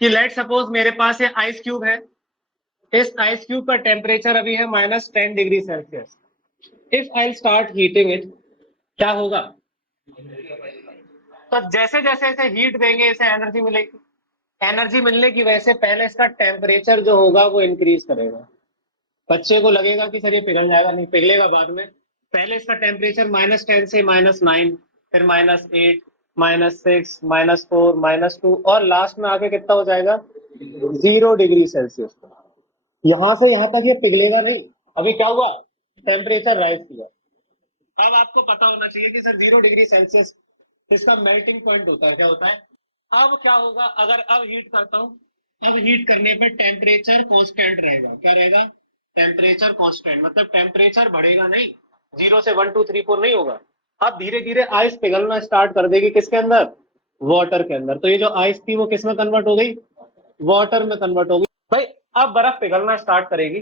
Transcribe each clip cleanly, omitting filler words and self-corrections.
कि let suppose मेरे पास ये आइस क्यूब है, इस आइस क्यूब का टेम्परेचर अभी है -10 degree Celsius. If I start heating it, क्या होगा? तो जैसे जैसे इसे हीट देंगे इसे एनर्जी मिलेगी। एनर्जी मिलने की वजह से पहले इसका टेम्परेचर जो होगा वो इंक्रीज करेगा। बच्चे को लगेगा कि सर ये पिघल जाएगा, नहीं पिघलेगा बाद में। पहले इसका टेम्परेचर -10 से -9, फिर -8, -6, -4, -2 और लास्ट में आके कितना हो जाएगा? 0 डिग्री सेल्सियस। यहां से यहां तक ये पिघलेगा नहीं। अभी क्या हुआ? टेम्परेचर राइज किया। अब आपको पता होना चाहिए कि सर 0 डिग्री सेल्सियस इसका मेल्टिंग पॉइंट होता है। क्या होता है? अब क्या होगा अगर अब हीट करता हूं? अब हीट करने पे टेम्परेचर कांस्टेंट रहेगा। क्या रहेगा? टेम्परेचर कांस्टेंट, मतलब टेम्परेचर बढ़ेगा नहीं, 0 से 1 2 3 4 नहीं होगा। अब धीरे धीरे आइस पिघलना स्टार्ट कर देगी। किसके अंदर? वाटर के अंदर। तो ये जो आइस थी वो किस में कन्वर्ट हो गई? वाटर में कन्वर्ट हो गई। भाई अब बर्फ पिघलना स्टार्ट करेगी,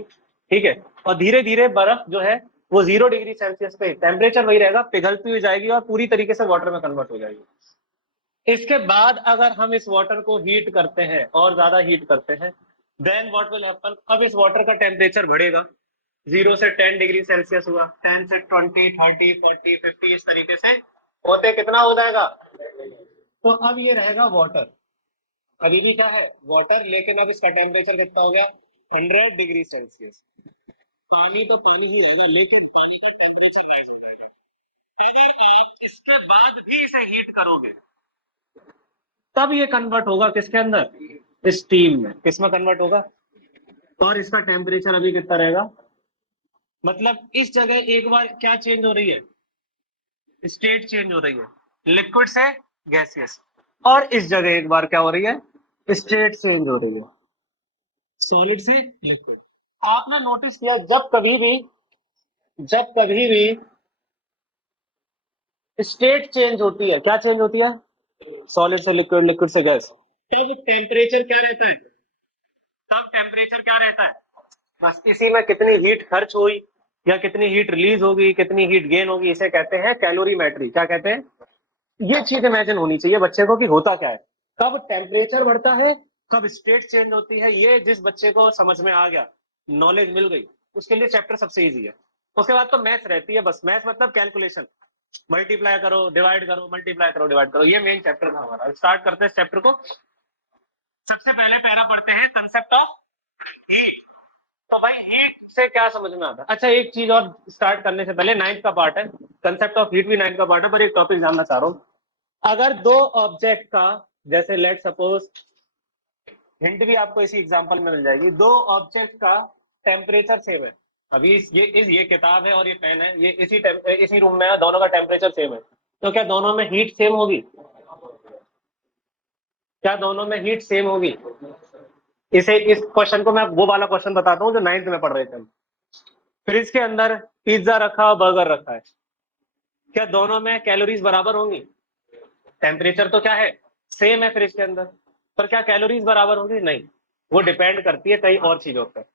ठीक है, और धीरे धीरे बर्फ जो है वो 0 डिग्री सेल्सियस पे टेम्परेचर वही रहेगा, पिघलती हुई जाएगी और पूरी तरीके से वाटर में कन्वर्ट हो जाएगी। इसके बाद अगर हम इस वाटर को हीट करते हैं और ज्यादा हीट करते हैं, देन व्हाट विल हैपन? अब इस वाटर का टेम्परेचर बढ़ेगा। 0 से 10 डिग्री सेल्सियस हुआ, 10 से 20, 30, 40, 50, इस तरीके से होते कितना हो जाएगा? तो अब ये रहेगा वाटर। अभी भी क्या है? वाटर, लेकिन अब इसका टेम्परेचर कितना हो गया? 100 डिग्री सेल्सियस। पानी तो पानी ही रहेगा, लेकिन पानी का टेम्परेचर राइज हो जाएगा। यदि आप इसके बाद भी इसे हीट करोगे तब ये कन्वर्ट होगा किसके अंदर? स्टीम में। किस में कन्वर्ट होगा? और इसका टेम्परेचर अभी कितना रहेगा? मतलब इस जगह एक बार क्या चेंज हो रही है? स्टेट चेंज हो रही है, लिक्विड से गैसियस। और इस जगह एक बार क्या हो रही है? स्टेट चेंज हो रही है, सॉलिड से लिक्विड। आपने नोटिस किया जब कभी भी स्टेट चेंज होती है, क्या चेंज होती है? सॉलिड से लिक्विड, लिक्विड से गैस। तब टेम्परेचर क्या रहता है? तब टेम्परेचर क्या रहता है? बस इसी में कितनी हीट खर्च हुई या कितनी हीट रिलीज होगी, कितनी हीट गेन होगी, इसे कहते हैं कैलोरीमेट्री। क्या कहते हैं? ये चीज इमेजिन होनी चाहिए बच्चे को कि होता क्या है, कब टेम्परेचर बढ़ता है, कब स्टेट चेंज होती है। ये जिस बच्चे को समझ में आ गया, नॉलेज मिल गई, उसके लिए चैप्टर सबसे इजी है। उसके बाद तो मैथ्स रहती है, बस मैथ्स मतलब कैलकुलेशन, मल्टीप्लाई करो, डिवाइड करो, मल्टीप्लाई करो, डिवाइड करो। ये मेन चैप्टर था हमारा। स्टार्ट करते हैं चैप्टर को। सबसे पहले पैरा पढ़ते हैं कंसेप्ट ऑफ हीट। तो भाई हीट से क्या समझ में आता है? अच्छा एक चीज और स्टार्ट करने से पहले, 9th का पार्ट है, कंसेप्ट ऑफ हीट भी 9th का पार्ट है, पर एक टॉपिक जानना चाह रहा हूँ। अगर दो ऑब्जेक्ट का, जैसे लेट सपोज, हिंट भी आपको इसी एग्जांपल में मिल जाएगी, दो ऑब्जेक्ट का टेम्परेचर सेम है। अभी ये किताब है और ये पेन है, ये इसी रूम में है, दोनों का टेम्परेचर सेम है, तो क्या दोनों में हीट सेम होगी? क्या दोनों में हीट सेम होगी? इस क्वेश्चन को मैं वो वाला क्वेश्चन बताता हूँ जो 9th में पढ़ रहे थे हम। फ्रिज के अंदर पिज्जा रखा, बर्गर रखा है, क्या दोनों में कैलोरीज बराबर होंगी? टेम्परेचर तो क्या है? सेम है फ्रिज के अंदर, पर क्या कैलोरीज बराबर होंगी? नहीं, वो डिपेंड करती है कई और चीजों पर।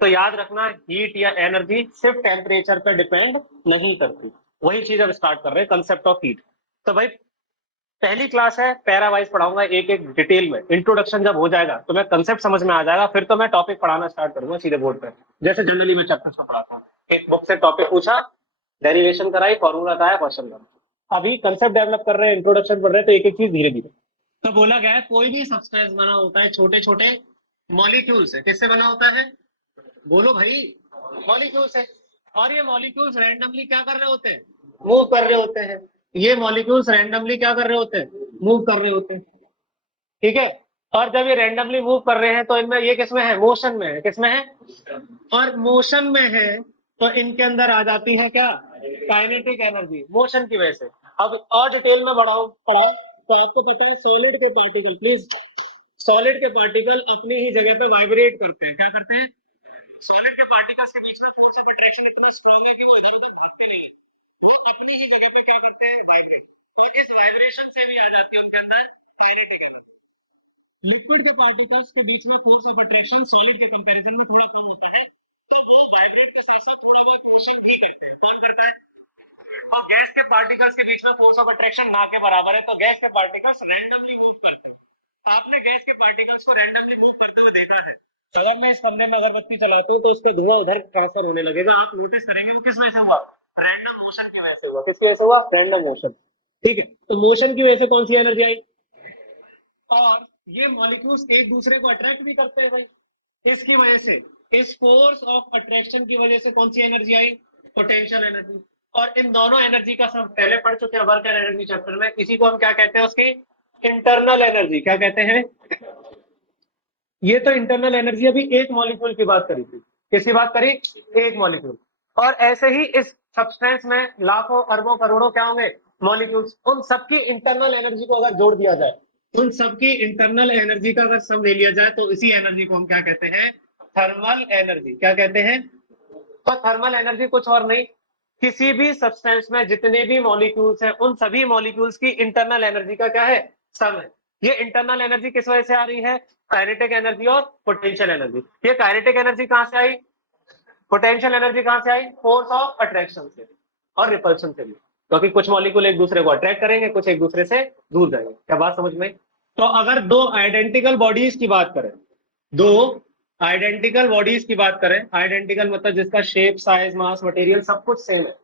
तो याद रखना, हीट या एनर्जी सिर्फ टेम्परेचर पर डिपेंड नहीं करती। वही चीज अब स्टार्ट कर रहे हैं, कंसेप्ट ऑफ हीट। तो भाई पहली क्लास है, पैरा वाइज पढ़ाऊंगा एक एक डिटेल में। इंट्रोडक्शन जब हो जाएगा तो मैं कंसेप्ट समझ में आ जाएगा, फिर तो मैं टॉपिक पढ़ाना स्टार्ट करूंगा सीधे बोर्ड पे, जैसे जनरली मैं चैप्टर्स में पढ़ाता हूँ। एक बुक से टॉपिक पूछा, डेरिवेशन कराई, फॉर्मूला बताया, क्वेश्चन करा। अभी कंसेप्ट डेवलप कर रहे हैं, इंट्रोडक्शन पढ़ रहे हैं, तो एक एक चीज धीरे धीरे। तो बोला गया है कोई भी सब्सटेंस बना होता है छोटे छोटे मॉलिक्यूल से। किससे बना होता है? बोलो भाई। मॉलिक्यूल से। और ये मॉलिक्यूल्स रैंडमली क्या कर रहे होते हैं? मूव कर रहे होते हैं। ये मॉलिक्यूल्स रैंडमली क्या कर रहे होते हैं? मूव कर रहे होते हैं, ठीक है। और जब ये रैंडमली मूव कर रहे हैं तो इनमें ये किसमें है? मोशन में है। किसमें है? और मोशन में है तो इनके अंदर आ जाती है क्या? काइनेटिक एनर्जी, मोशन की वजह से। अब और डिटेल में बढ़ाओ पढ़ाओ तो आपको पता है सॉलिड के पार्टिकल, प्लीज, सॉलिड के पार्टिकल अपनी ही जगह पे वाइब्रेट करते हैं। क्या करते हैं? सॉलिड के पार्टिकल्स के बीच में कौन सा अट्रैक्शन इतनी स्ट्रांग है कि वो इधर उधर घूमते नहीं है, वो अपनी ही जगह पे क्या करते हैं? इस वाइब्रेशन से भी आ जाती है उसके अंदर काइनेटिक एनर्जी। लिक्विड के पार्टिकल्स के बीच में फोर्स ऑफ अट्रैक्शन सॉलिड के कंपैरिजन में थोड़ा कम होता है, तो वो वाइब्रेट के साथ साथ थोड़ा बहुत मोशन भी करते हैं। कौन करता है? और गैस के पार्टिकल्स के बीच में फोर्स ऑफ अट्रैक्शन ना के बराबर है, तो गैस के पार्टिकल्स रैंडमली मूव करते हैं। आपने गैस के पार्टिकल मॉलिक्यूल्स को रैंडमली मूव करते हुए देखा है। तो अगर मैं इस कमरे में अगरबत्ती चलाती हूँ तो इसका धुआं उधर ट्रांसफर होने लगेगा, आप नोटिस करेंगे वो किस वजह से हुआ, रैंडम मोशन की वजह से हुआ। किसकी वजह से हुआ? Random motion. ठीक है, तो मोशन की वजह से कौन सी एनर्जी आई? और ये मॉलिक्यूल्स एक दूसरे को अट्रैक्ट भी करते हैं भाई, इसकी वजह से, इस फोर्स ऑफ अट्रैक्शन की वजह से कौन सी एनर्जी आई? Potential energy. और इन दोनों एनर्जी का सब पहले पढ़ चुके हैं वर्क एंड एनर्जी चैप्टर में। इसी को हम क्या कहते हैं? उसकी इंटरनल एनर्जी। क्या कहते हैं? ये तो इंटरनल एनर्जी अभी एक मॉलिक्यूल की बात करी थी। किसकी बात करी? एक मॉलिक्यूल। और ऐसे ही इस सब्सटेंस में लाखों अरबों करोड़ों क्या होंगे? मॉलिक्यूल्स। उन सबकी इंटरनल एनर्जी को अगर जोड़ दिया जाए, उन सबकी इंटरनल एनर्जी का अगर सम ले लिया जाए, तो इसी एनर्जी को हम क्या कहते हैं? Thermal energy. क्या कहते हैं? तो थर्मल एनर्जी कुछ और नहीं, किसी भी सब्सटेंस में जितने भी मॉलिक्यूल्स हैं, उन सभी मॉलिक्यूल्स की इंटरनल एनर्जी का क्या है? सम है। ये इंटरनल एनर्जी किस वजह से आ रही है? काइनेटिक एनर्जी और पोटेंशियल एनर्जी। ये काइनेटिक एनर्जी कहां से आई? पोटेंशियल एनर्जी कहां से आई? फोर्स ऑफ अट्रैक्शन से और रिपल्शन से भी, क्योंकि कुछ मॉलिक्यूल एक दूसरे को अट्रैक्ट करेंगे, कुछ एक दूसरे से दूर जाएंगे। क्या बात समझ में? तो अगर दो आइडेंटिकल बॉडीज की बात करें, दो आइडेंटिकल बॉडीज की बात करें, आइडेंटिकल मतलब जिसका शेप, साइज, मास, मटेरियल सब कुछ सेम है,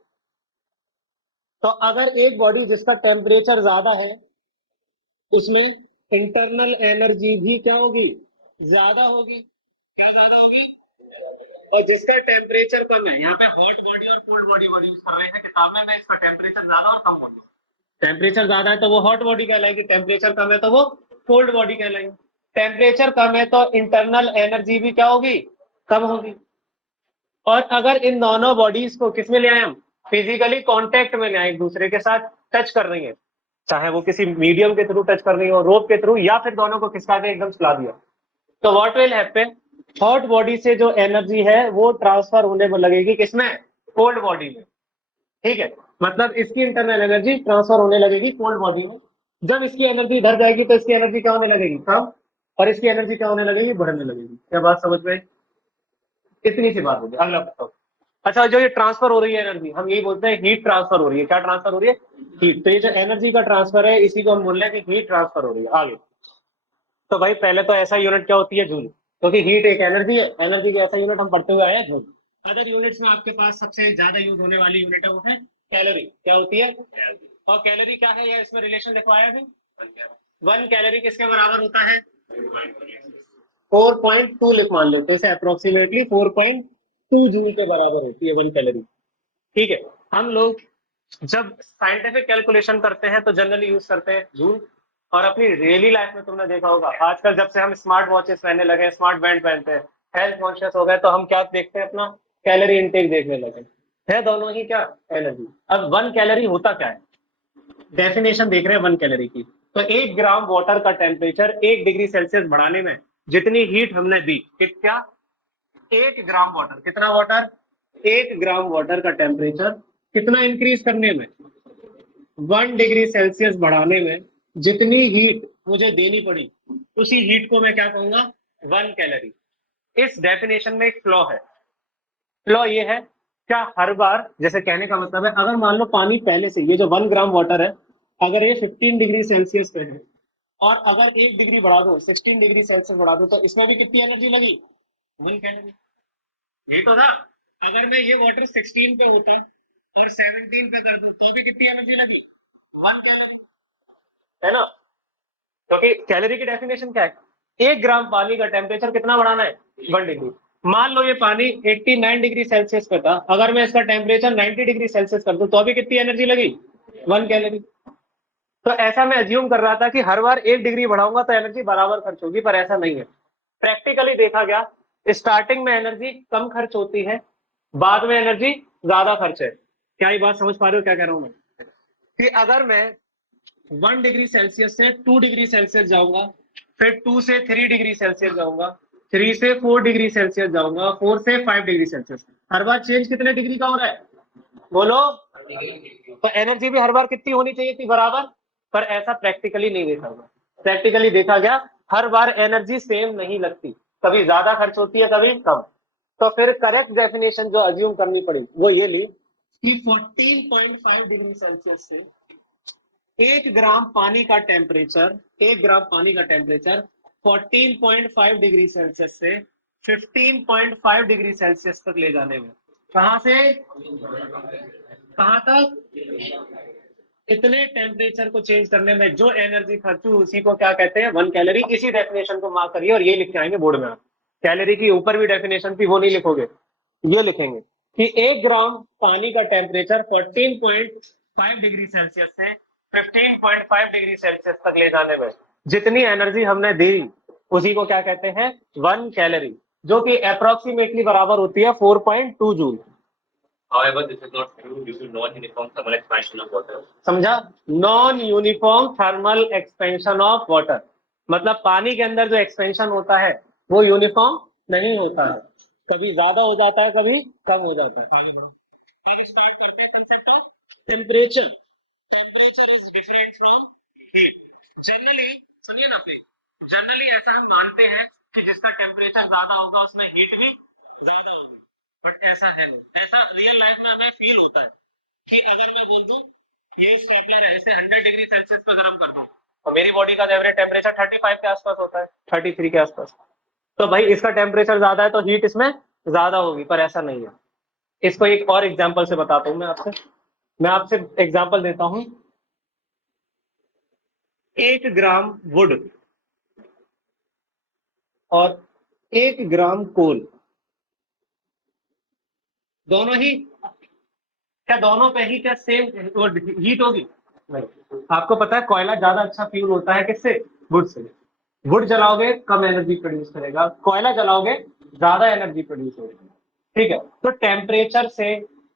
तो अगर एक बॉडी जिसका टेम्परेचर ज्यादा है, उसमें इंटरनल एनर्जी भी क्या होगी? ज्यादा होगी। क्या ज्यादा होगी? और जिसका टेम्परेचर कम है, यहाँ पे हॉट बॉडी और कोल्ड बॉडी बॉडी यूज कर रहे हैं किताब में, मैं इसका टेम्परेचर ज्यादा और कम बोल रहा हूँ। टेम्परेचर ज्यादा है तो वो हॉट बॉडी कहलाएगी, टेम्परेचर कम है तो वो कोल्ड बॉडी कहलाएगी। टेम्परेचर कम है तो इंटरनल एनर्जी भी क्या होगी? कम होगी। और अगर इन दोनों बॉडीज को किस में ले आए हम? फिजिकली कांटेक्ट में ले आए, एक दूसरे के साथ टच कर रही है, चाहे वो किसी मीडियम के थ्रू टच कर रही हो, रोप के थ्रू, या फिर दोनों को खिसका के एकदम सुला दिया, तो what will happen? Hot body से जो एनर्जी है वो ट्रांसफर होने में लगेगी किसमें? कोल्ड बॉडी में। ठीक है, मतलब इसकी इंटरनल एनर्जी ट्रांसफर होने लगेगी कोल्ड बॉडी में। जब इसकी एनर्जी इधर जाएगी तो इसकी एनर्जी क्या होने लगेगी? कम। और इसकी एनर्जी क्या होने लगेगी? बढ़ने लगेगी। क्या बात समझ में? इतनी सी बात होगी। अगला बताओ। अच्छा, जो ये ट्रांसफर हो रही है एनर्जी, हम यही बोलते हैं हीट ट्रांसफर हो रही है। क्या ट्रांसफर हो रही है? हीट। तो ये जो एनर्जी का ट्रांसफर है, इसी को हम बोल रहे हैं कि हीट ट्रांसफर हो रही है। आगे तो भाई पहले तो ऐसा यूनिट क्या होती है? जूल। क्योंकि हीट एक एनर्जी है, एनर्जी का ऐसा यूनिट हम पढ़ते हुए आए हैं, जूल। अदर यूनिट्स में आपके पास सबसे ज्यादा यूज होने वाली यूनिट है वो है कैलोरी। क्या होती है? और कैलोरी क्या है, या इसमें रिलेशन लिखवाया भी? 1 कैलोरी किसके बराबर होता है? 4.2 लिख मान लो, जैसे अप्रोक्सीमेटली 4.2 जूल के बराबर होती है 1 कैलोरी। ठीक है, हम लोग जब साइंटिफिक कैलकुलेशन करते हैं तो जनरली यूज करते हैं जूल। और अपनी डेली लाइफ में तुमने देखा होगा, आजकल जब से हम स्मार्ट वॉचेस पहनने लगे, स्मार्ट बैंड पहनते हैं, हेल्थ कॉन्शियस हो गए, तो हम क्या देखते हैं? अपना कैलोरी इनटेक देखने लगे है, दोनों ही क्या? एनर्जी। अब 1 कैलोरी होता क्या है? डेफिनेशन देख रहे हैं 1 कैलोरी की। तो 1 ग्राम वाटर का टेम्परेचर 1 डिग्री सेल्सियस बढ़ाने में जितनी हीट हमने दी, क्या? 1 ग्राम वाटर। कितना वाटर? 1 ग्राम वाटर का टेम्परेचर कितना इंक्रीज करने में? 1 डिग्री सेल्सियस बढ़ाने में जितनी हीट मुझे देनी पड़ी, उसी हीट को मैं क्या कहूंगा? 1 कैलोरी। इस डेफिनेशन में एक फ्लॉ है। फ्लॉ ये है, क्या हर बार, जैसे कहने का मतलब है, अगर मान लो पानी पहले से, ये जो 1 ग्राम वाटर है, अगर ये 15 डिग्री सेल्सियस पे है, और अगर 1 डिग्री बढ़ा दो, 16 डिग्री सेल्सियस बढ़ा दो, तो इसमें भी कितनी एनर्जी लगी? 1 कैलोरी। ये तो ना, अगर मैं ये वाटर 16 पे होता और 17 पे कर दूं, तो भी कितनी एनर्जी लगी? 1 कैलोरी, है ना? क्योंकि कैलोरी की डेफिनेशन क्या है? 1 ग्राम पानी का टेम्परेचर कितना बढ़ाना है? 1 डिग्री। मान लो ये पानी 89 डिग्री सेल्सियस पे था, अगर मैं इसका टेम्परेचर 90 डिग्री सेल्सियस कर दूं, तो अभी कितनी एनर्जी लगी? 1 कैलोरी। तो ऐसा मैं अज्यूम कर रहा था कि हर बार 1 डिग्री बढ़ाऊंगा तो एनर्जी बराबर खर्च होगी, पर ऐसा नहीं है। प्रैक्टिकली देखा गया, स्टार्टिंग में एनर्जी कम खर्च होती है, बाद में एनर्जी ज्यादा खर्च है। क्या ये बात समझ पा रहे हो क्या कह रहा हूं मैं? कि अगर मैं 1 डिग्री सेल्सियस से 2 डिग्री सेल्सियस जाऊंगा, फिर 2 से 3 डिग्री सेल्सियस जाऊंगा, 3 से 4 डिग्री सेल्सियस जाऊंगा, 4 से 5 डिग्री सेल्सियस, हर बार चेंज कितने डिग्री का हो रहा है? बोलो। तो एनर्जी भी हर बार कितनी होनी चाहिए थी? बराबर। पर ऐसा प्रैक्टिकली नहीं देखा गया। प्रैक्टिकली देखा गया, हर बार एनर्जी सेम नहीं लगती, कभी ज्यादा खर्च होती है, कभी कम। तो फिर करेक्ट डेफिनेशन जो अज्यूम करनी पड़ी वो ये ली कि 14.5 डिग्री सेल्सियस से 1 ग्राम पानी का टेम्परेचर 1 ग्राम पानी का टेम्परेचर 14.5 डिग्री सेल्सियस से 15.5 डिग्री सेल्सियस तक ले जाने में। कहां से कहां तक? इतने टेम्परेचर को चेंज करने में जो एनर्जी खर्च हुई उसी को क्या कहते हैं? 1 कैलोरी। इसी डेफिनेशन को मार्क करिए और ये लिख के आएंगे बोर्ड में। आप कैलोरी की ऊपर भी डेफिनेशन थी, वो नहीं लिखोगे, ये लिखेंगे कि 1 ग्राम पानी का टेम्परेचर 14.5 डिग्री सेल्सियस से 15.5 डिग्री सेल्सियस तक ले जाने में जितनी एनर्जी हमने दी उसी को क्या कहते हैं? 1 कैलोरी, जो कि अप्रोक्सीमेटली बराबर होती है 4.2 joule. However, this is not true due to non-uniform thermal expansion of water. समझा? Non uniform thermal expansion of water, मतलब पानी के अंदर जो एक्सपेंशन होता है वो यूनिफॉर्म नहीं होता है, कभी ज्यादा हो जाता है, कभी कम हो जाता है। आगे बढ़ो। अब स्टार्ट करते हैं concept of temperature. Temperature is different from heat. Generally सुनिए ना प्लीज, जनरली ऐसा हम मानते हैं कि जिसका टेम्परेचर ज्यादा होगा उसमें हीट भी ज्यादा होगी, बट ऐसा है नहीं। ऐसा रियल लाइफ में हमें फील होता है कि अगर मैं बोल दूं ये स्टेपलर है, इसे 100 डिग्री सेल्सियस पे गर्म कर दूं और मेरी बॉडी का एवरेज टेम्परेचर 35 के आसपास होता है, 33 के आसपास, तो भाई इसका टेम्परेचर ज्यादा है तो हीट इसमें ज्यादा होगी, पर ऐसा नहीं है। इसको एक और एग्जांपल से बताता हूं मैं आपसे एग्जांपल देता हूं। 1 ग्राम वुड और 1 ग्राम कोल, दोनों ही क्या दोनों पे ही क्या सेम हीट होगी? नहीं। आपको पता है कोयला ज्यादा अच्छा फ्यूल होता है किससे? वुड से। वुड जलाओगे कम एनर्जी प्रोड्यूस करेगा, कोयला जलाओगे ज्यादा एनर्जी प्रोड्यूस होगी। ठीक है, तो टेम्परेचर से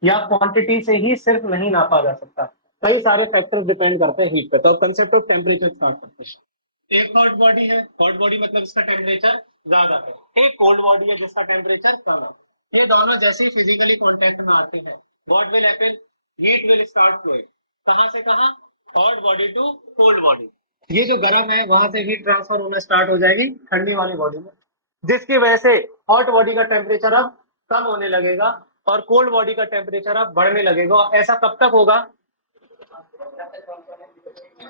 या क्वांटिटी से ही सिर्फ नहीं नापा जा सकता, कई सारे फैक्टर्स डिपेंड करते हैं हीट पे। तो कंसेप्ट ऑफ टेम्परेचर स्टार्ट करते हैं। एक हॉट बॉडी है, हॉट बॉडी मतलब इसका टेम्परेचर ज्यादा है, एक कोल्ड बॉडी है जिसका टेम्परेचर कम है। ये दोनों जैसे ही फिजिकली कॉन्टेक्ट में आते हैं, what will happen? Heat will start to it. कहां से कहां? Hot body to cold body. ये जो गर्म है वहां से हीट ट्रांसफर होना स्टार्ट हो जाएगी ठंडी वाली बॉडी में, जिसकी वजह से हॉट बॉडी का टेम्परेचर अब कम होने लगेगा और कोल्ड बॉडी का टेम्परेचर अब बढ़ने लगेगा। ऐसा कब तक होगा?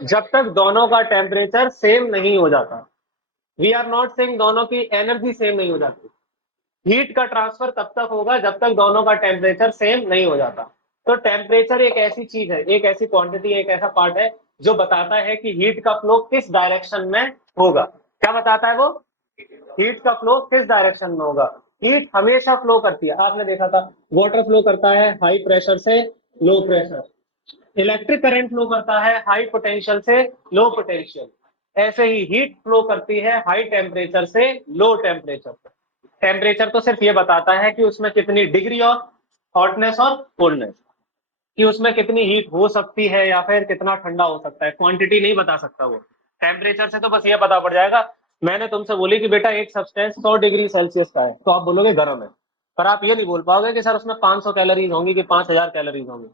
जब तक दोनों का टेम्परेचर सेम नहीं हो जाता। वी आर नॉट सेइंग दोनों की एनर्जी सेम नहीं हो जाती। हीट का ट्रांसफर तब तक होगा जब तक दोनों का टेम्परेचर सेम नहीं हो जाता। तो टेम्परेचर एक ऐसी चीज है, एक ऐसी क्वांटिटी, एक ऐसा पार्ट है जो बताता है कि हीट का फ्लो किस डायरेक्शन में होगा। क्या बताता है वो? हीट का फ्लो किस डायरेक्शन में होगा। हीट हमेशा फ्लो करती है, आपने देखा था वाटर फ्लो करता है हाई प्रेशर से low pressure, electric current flow करता है हाई पोटेंशियल से लो पोटेंशियल, ऐसे ही हीट फ्लो करती है हाई टेम्परेचर से लो टेम्परेचर। टेम्परेचर तो सिर्फ ये बताता है कि उसमें कितनी डिग्री ऑफ हॉटनेस और कोल्डनेस, कि उसमें कितनी हीट हो सकती है या फिर कितना ठंडा हो सकता है, क्वांटिटी नहीं बता सकता वो। टेम्परेचर से तो बस ये पता पड़ जाएगा। मैंने तुमसे बोली कि बेटा एक सब्सटेंस 100 डिग्री सेल्सियस का है, तो आप बोलोगे गर्म है, पर आप ये नहीं बोल पाओगे कि सर उसमें 500 कैलोरीज होंगी कि 5000 कैलोरीज होंगी।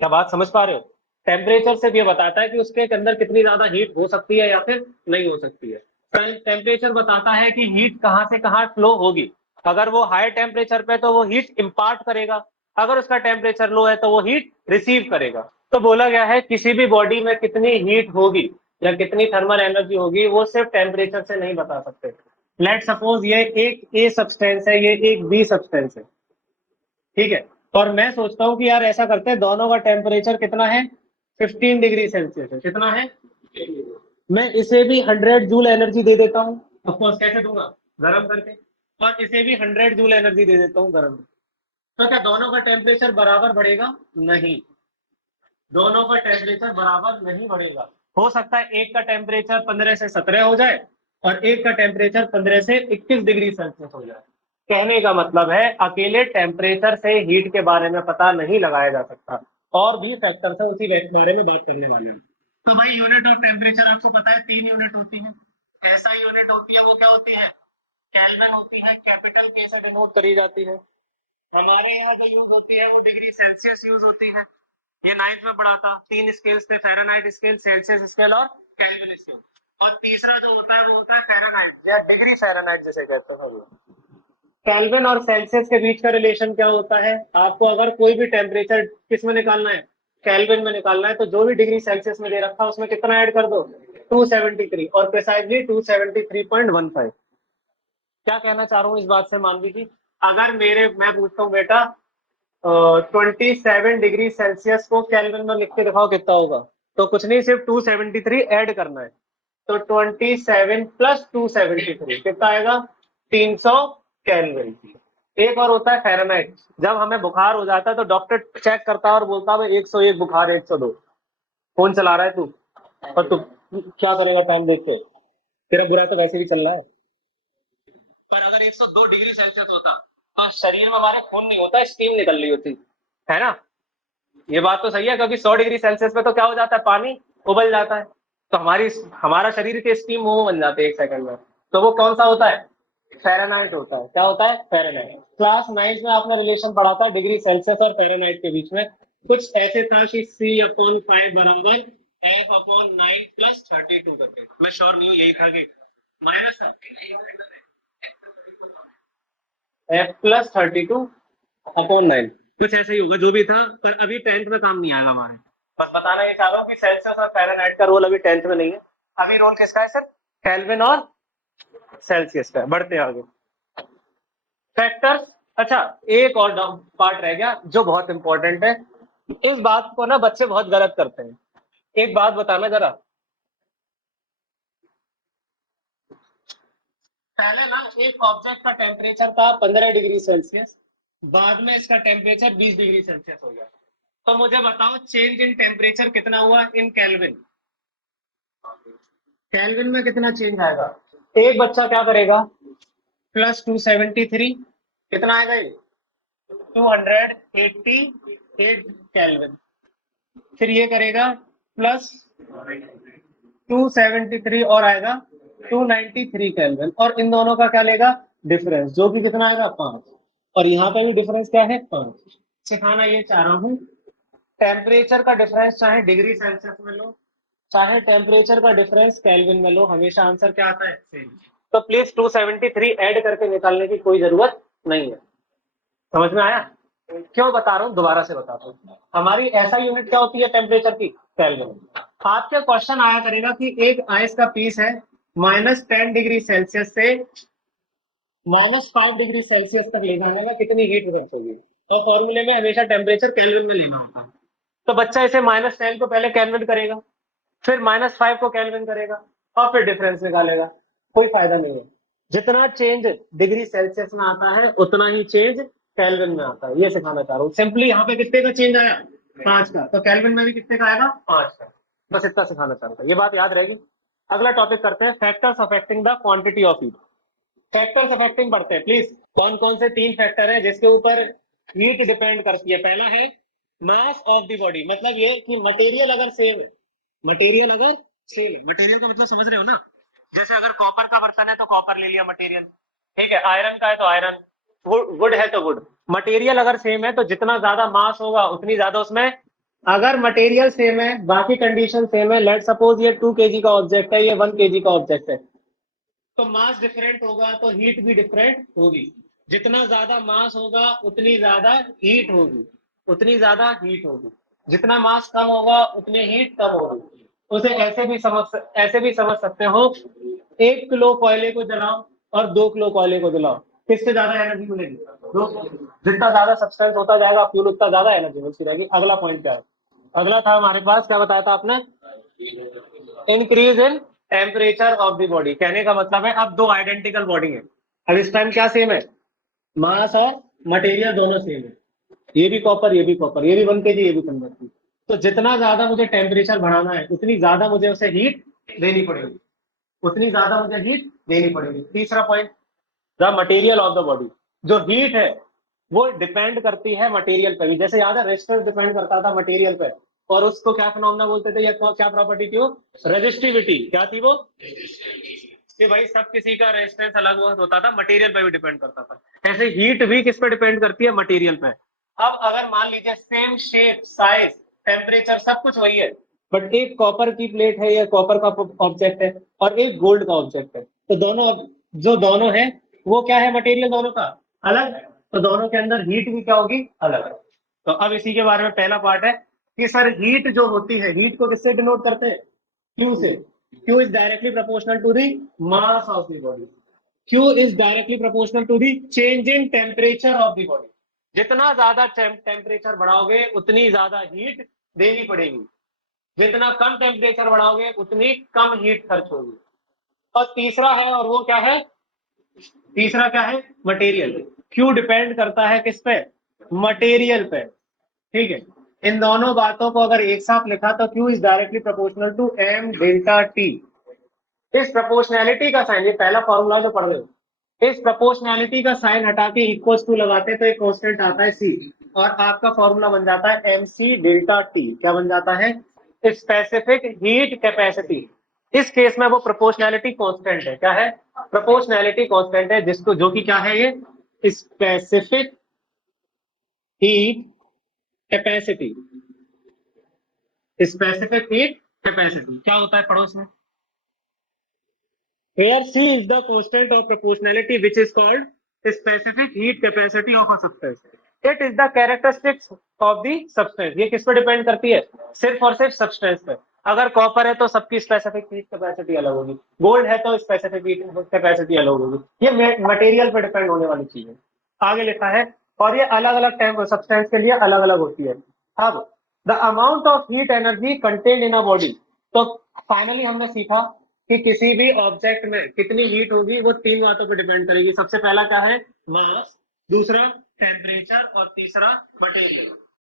क्या बात समझ पा रहे हो? टेम्परेचर सिर्फ ये बताता है कि उसके अंदर कितनी ज्यादा हीट हो सकती है या फिर नहीं हो सकती है। टेम्परेचर बताता है कि हीट कहां से कहां फ्लो होगी। अगर वो हाई टेम्परेचर पे तो वो हीट इम्पार्ट करेगा, अगर उसका टेम्परेचर लो है तो वो हीट रिसीव करेगा। तो बोला गया है किसी भी बॉडी में कितनी हीट होगी या कितनी थर्मल एनर्जी होगी वो सिर्फ टेम्परेचर से नहीं बता सकते। लेट सपोज ये एक ए सब्सटेंस है, ये एक बी सब्सटेंस है, ठीक है, और मैं सोचता हूं कि यार ऐसा करते हैं दोनों का टेम्परेचर कितना है? 15 डिग्री सेल्सियस है। कितना है? मैं इसे भी 100 जूल एनर्जी दे देता हूँ, ऑफकोर्स कैसे दूंगा? गर्म करके। और इसे भी 100 जूल एनर्जी दे देता हूँ गर्म। तो क्या दोनों का टेम्परेचर बराबर बढ़ेगा? नहीं, दोनों का टेम्परेचर बराबर नहीं बढ़ेगा। हो सकता है एक का टेम्परेचर 15 से 17 हो जाए और एक का टेम्परेचर 15 से 21 डिग्री सेल्सियस हो जाए। कहने का मतलब है अकेले टेम्परेचर से हीट के बारे में पता नहीं लगाया जा सकता, और भी फैक्टर्स है, उसी बारे में बात करने वाले हैं। तो भाई यूनिट ऑफ टेम्परेचर आपको पता है 3 यूनिट होती है। ऐसा यूनिट होती है, वो क्या होती है? केल्विन होती है, कैपिटल के से डिनोट करी जाती है। हमारे यहाँ जो यूज होती है वो डिग्री सेल्सियस यूज होती है। ये 9th में पढ़ा था, 3 स्केल्स थे, फ़ारेनहाइट स्केल, सेल्सियस स्केल और केल्विन स्केल। और तीसरा जो होता है वो होता है फ़ारेनहाइट या डिग्री फ़ारेनहाइट जिसे कहते हैं। केल्विन और सेल्सियस के बीच का रिलेशन क्या होता है? आपको अगर कोई भी टेम्परेचर किस में निकालना है? केल्विन में निकालना है, तो जो भी डिग्री सेल्सियस में दे रखा है उसमें कितना ऐड कर दो? 273 और प्रिसाइजली 273.15। क्या कहना चाह रहा हूँ इस बात से मानवी जी, अगर मैं पूछता हूँ बेटा 27 डिग्री सेल्सियस को केल्विन में लिख के दिखाओ कितना होगा, तो कुछ नहीं, सिर्फ 273 ऐड करना है। तो 27 प्लस 273 कितना आएगा, 300 केल्विन। एक और होता है फ़ारेनहाइट, जब हमें बुखार हो जाता है तो डॉक्टर चेक करता है और बोलता है 101 बुखार 102। फोन चला रहा है तू, और तू क्या करेगा टाइम देख के, तेरा बुरा तो वैसे भी चल रहा है। पर अगर 102 डिग्री सेल्सियस होता तो शरीर में हमारे खून नहीं होता, स्टीम निकल रही होती है ना। ये बात तो सही है, क्योंकि 100 डिग्री सेल्सियस पे तो क्या हो जाता है, पानी उबल जाता है, तो हमारा शरीर के स्टीम मोमो बन जाते हैं 1 सेकंड में। तो वो कौन सा होता है, फ़ारेनहाइट होता है। क्या होता है, फ़ारेनहाइट। क्लास 9 में आपने रिलेशन पढ़ा था डिग्री सेल्सियस और फ़ारेनहाइट के बीच में, कुछ ऐसे था कि C/5 बराबर F/9 प्लस 32 करके। मैं श्योर नहीं हूँ यही था कि माइनस F प्लस 32/9, कुछ ऐसे ही होगा जो भी था, पर अभी 10th में काम नहीं आएगा हमारे। बस बताना ये चाह रहा हूँ कि सेल्सियस और फ़ारेनहाइट का रोल अभी 10th में नहीं है, अभी रोल किसका है, सिर्फ केल्विन और सेल्सियस का है। बढ़ते हैं आगे। फैक्टर्स, अच्छा एक और पार्ट रह गया जो बहुत इंपॉर्टेंट है, इस बात को ना बच्चे बहुत गलत करते हैं। एक बात बताना जरा, पहले ना एक ऑब्जेक्ट का टेम्परेचर था 15 डिग्री सेल्सियस, बाद में इसका टेम्परेचर 20 डिग्री सेल्सियस हो गया। तो मुझे बताओ चेंज इन टेम्परेचर कितना हुआ इन केल्विन, केल्विन में कितना चेंज आएगा। एक बच्चा क्या करेगा, प्लस 273, कितना आएगा ये, 288 केल्विन। फिर ये करेगा प्लस 273 और आएगा 293 केल्विन, और इन दोनों का क्या लेगा, डिफरेंस, जो कि कितना आएगा 5, और यहाँ पे भी डिफरेंस क्या है 5। सिखाना ये चाह रहा हूँ, टेम्परेचर का डिफरेंस चाहे डिग्री सेल्सियस में लो चाहे टेम्परेचर का डिफरेंस केल्विन में लो, हमेशा आंसर क्या आता है, सेम। तो प्लीज 273 ऐड करके निकालने की कोई जरूरत नहीं है। समझ में आया, क्यों बता रहा हूँ, दोबारा से बताता हूँ। हमारी ऐसा यूनिट क्या होती है टेम्परेचर की, केल्विन। आपके क्वेश्चन आया करेगा कि एक आइस का पीस है -10 डिग्री सेल्सियस से -5 डिग्री सेल्सियस तक ले जाने में कितनी हीट रिजेक्ट होगी, और फॉर्मूले में हमेशा टेम्परेचर केल्विन में लेना होता है। तो बच्चा इसे -10 को पहले केल्विन करेगा, फिर -5 को केल्विन करेगा, और फिर डिफरेंस निकालेगा। कोई फायदा नहीं है, जितना चेंज डिग्री सेल्सियस में आता है उतना ही चेंज केल्विन में आता है। ये सिखाना चाह रहा हूँ सिंपली। यहाँ पे कितने का चेंज आया, 5 का, तो केल्विन में भी कितने का आएगा, 5 का। बस इतना सिखाना चाह रहा था, ये बात याद रहेगी। अगला टॉपिक करते हैं, factors affecting the quantity of heat. Factors affecting पढ़ते हैं प्लीज। कौन कौन से 3 फैक्टर हैं जिसके ऊपर हीट डिपेंड करती है। पहला है मास ऑफ द बॉडी, मतलब ये कि मटेरियल अगर सेम है, मटेरियल अगर सेम है, मटेरियल का मतलब समझ रहे हो ना, जैसे अगर कॉपर का बर्तन है तो कॉपर ले लिया मटेरियल, ठीक है, आयरन का है तो आयरन, वुड है तो वुड। मटेरियल अगर सेम है तो जितना ज्यादा मास होगा उतनी ज्यादा उसमें, अगर मटेरियल सेम है बाकी कंडीशन सेम है, लेट सपोज ये 2 kg का ऑब्जेक्ट है, ये 1 kg का ऑब्जेक्ट है, तो मास डिफरेंट होगा तो हीट भी डिफरेंट होगी। जितना ज्यादा मास होगा उतनी ज्यादा हीट होगी, उतनी ज्यादा हीट होगी। जितना मास कम होगा उतनी हीट कम होगी। उसे ऐसे भी समझ सकते हो, 1 किलो कोयले को जलाओ और 2 किलो कोयले को जलाओ, किससे ज्यादा एनर्जी मिलेगी, जितना ज्यादा सब्सटेंस होता जाएगा फ्यूल उतना ज्यादा एनर्जी मिलती रहेगी। अगला पॉइंट क्या है, अगला था हमारे पास, क्या बताया था आपने, increase in temperature of the body. कहने का मतलब है अब 2 आइडेंटिकल बॉडी है, अब इस टाइम क्या सेम है, मास और मटेरियल दोनों सेम है, ये भी कॉपर ये भी कॉपर, ये भी 1 kg ये भी 100 kg। तो जितना ज्यादा मुझे टेम्परेचर बढ़ाना है उतनी ज्यादा मुझे उसे हीट देनी पड़ेगी, उतनी ज्यादा मुझे हीट देनी पड़ेगी। तीसरा point, the material of the body, जो हीट है वो डिपेंड करती है मटेरियल पे भी। जैसे याद है रेजिस्टेंस डिपेंड करता था मटेरियल पे, और उसको क्या फिनोमेना बोलते थे, या क्या प्रॉपर्टी थी वो, रेजिस्टिविटी। क्या थी वो, कि भाई सब किसी का रेजिस्टेंस अलग होता था, मटेरियल पे भी डिपेंड करता था। ऐसे हीट भी किस पे डिपेंड करती है, मटेरियल पे। अब अगर मान लीजिए सेम शेप साइज टेम्परेचर सब कुछ वही है, बट एक कॉपर की प्लेट है या कॉपर का ऑब्जेक्ट है और एक गोल्ड का ऑब्जेक्ट है, तो दोनों है वो क्या है, मटेरियल दोनों का अलग है, तो दोनों के अंदर हीट भी क्या होगी, अलग है। तो अब इसी के बारे में पहला पार्ट है कि सर हीट जो होती है, हीट को किससे डिनोट करते हैं, क्यू से। Q is directly proportional to the mass of the body. Q is directly proportional to the change in temperature of the body. जितना ज्यादा टेम्परेचर बढ़ाओगे उतनी ज्यादा हीट देनी पड़ेगी, जितना कम टेम्परेचर बढ़ाओगे उतनी कम हीट खर्च होगी। और तीसरा है, और वो क्या है, तीसरा क्या है, मटेरियल। क्यू डिपेंड करता है किस पे, मटेरियल पे, ठीक है। इन दोनों बातों को अगर एक साथ लिखा तो Q is directly proportional to M delta T। इस प्रोपोर्शनैलिटी का साइन, ये पहला फॉर्मूला जो पढ़ रहे हो, इस प्रोपोर्शनैलिटी का साइन हटा के इक्वल्स टू लगाते हैं तो एक कांस्टेंट आता है C, और आपका फॉर्मूला बन जाता है MC डेल्टा T। क्या बन जाता है, स्पेसिफिक हीट कैपेसिटी। इस केस में वो प्रोपोर्शनैलिटी कांस्टेंट है, क्या है, प्रोपोर्शनैलिटी कांस्टेंट है, जिसको जो कि क्या है, ये specific heat capacity. Specific heat capacity क्या होता है पड़ोस में, here C is the constant of proportionality which is called specific heat capacity of a substance. It is the characteristics of the substance. ये किस पे डिपेंड करती है, सिर्फ और सिर्फ सब्सटेंस पे। अगर कॉपर है तो सबकी स्पेसिफिक हीट कैपेसिटी अलग होगी, गोल्ड है तो स्पेसिफिक हीट कैपेसिटी अलग होगी। ये मटेरियल पे डिपेंड होने वाली चीज है। आगे लिखा है, और ये अलग अलग सब्सटेंस के लिए अलग अलग होती है। अब the amount of heat energy contained in a body, तो फाइनली हमने सीखा कि किसी भी ऑब्जेक्ट में कितनी हीट होगी वो तीन बातों पर डिपेंड करेगी। सबसे पहला क्या है, मास, दूसरा टेम्परेचर, और तीसरा मटेरियल।